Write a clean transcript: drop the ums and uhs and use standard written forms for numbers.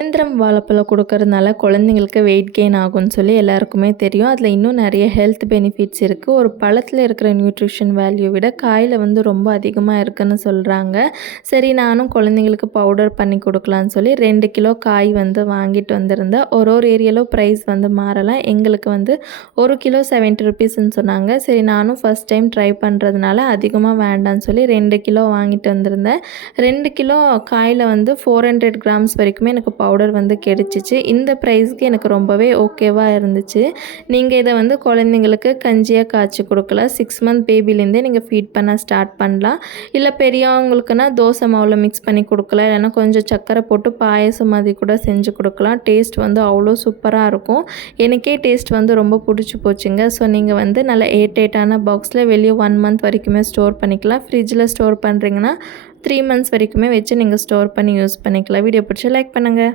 நேந்திரம் வாழைப்பழம் கொடுக்கறதுனால குழந்தைங்களுக்கு வெயிட் கெயின் ஆகும்னு சொல்லி எல்லாருக்குமே தெரியும். அதில் இன்னும் நிறைய ஹெல்த் பெனிஃபிட்ஸ் இருக்குது. ஒரு பழத்தில் இருக்கிற நியூட்ரிஷன் வேல்யூ விட காயில் வந்து ரொம்ப அதிகமாக இருக்குதுன்னு சொல்கிறாங்க. சரி, நானும் குழந்தைங்களுக்கு பவுடர் பண்ணி கொடுக்கலான்னு சொல்லி 2 கிலோ காய் வந்து வாங்கிட்டு வந்திருந்தேன். ஒரு ஏரியாவில் ப்ரைஸ் வந்து மாறலாம். எங்களுக்கு வந்து 1 கிலோ 70 ருபீஸ்ன்னு சொன்னாங்க. சரி, நானும் ஃபஸ்ட் டைம் ட்ரை பண்ணுறதுனால அதிகமாக வேண்டான்னு சொல்லி 2 கிலோ வாங்கிட்டு வந்திருந்தேன். 2 கிலோ காயில் வந்து 400 கிராம்ஸ் வரைக்குமே எனக்கு பவுடர் வந்து கிடைச்சிச்சு. இந்த ப்ரைஸ்க்கு எனக்கு ரொம்பவே ஓகேவாக இருந்துச்சு. நீங்கள் இதை வந்து குழந்தைங்களுக்கு கஞ்சியாக காய்ச்சி கொடுக்கலாம். 6 மந்த் பேபிலேருந்தே நீங்கள் ஃபீட் பண்ண ஸ்டார்ட் பண்ணலாம். இல்லை பெரியவங்களுக்குன்னா தோசை மாவில் மிக்ஸ் பண்ணி கொடுக்கலாம். இல்லைன்னா கொஞ்சம் சர்க்கரை போட்டு பாயசம் மாதிரி கூட செஞ்சு கொடுக்கலாம். டேஸ்ட் வந்து அவ்வளோ சூப்பராக இருக்கும். எனக்கே டேஸ்ட் வந்து ரொம்ப பிடிச்சி போச்சுங்க. ஸோ நீங்கள் வந்து நல்ல ஏர்டைட்டான பாக்ஸில் வெளியே 1 மந்த் வரைக்குமே ஸ்டோர் பண்ணிக்கலாம். ஃப்ரிட்ஜில் ஸ்டோர் பண்ணுறீங்கன்னா 3 மந்த்ஸ் வரைக்குமே வச்சு நீங்கள் ஸ்டோர் பண்ணி யூஸ் பண்ணிக்கலாம். வீடியோ பிடிச்சா லைக் பண்ணுங்கள்.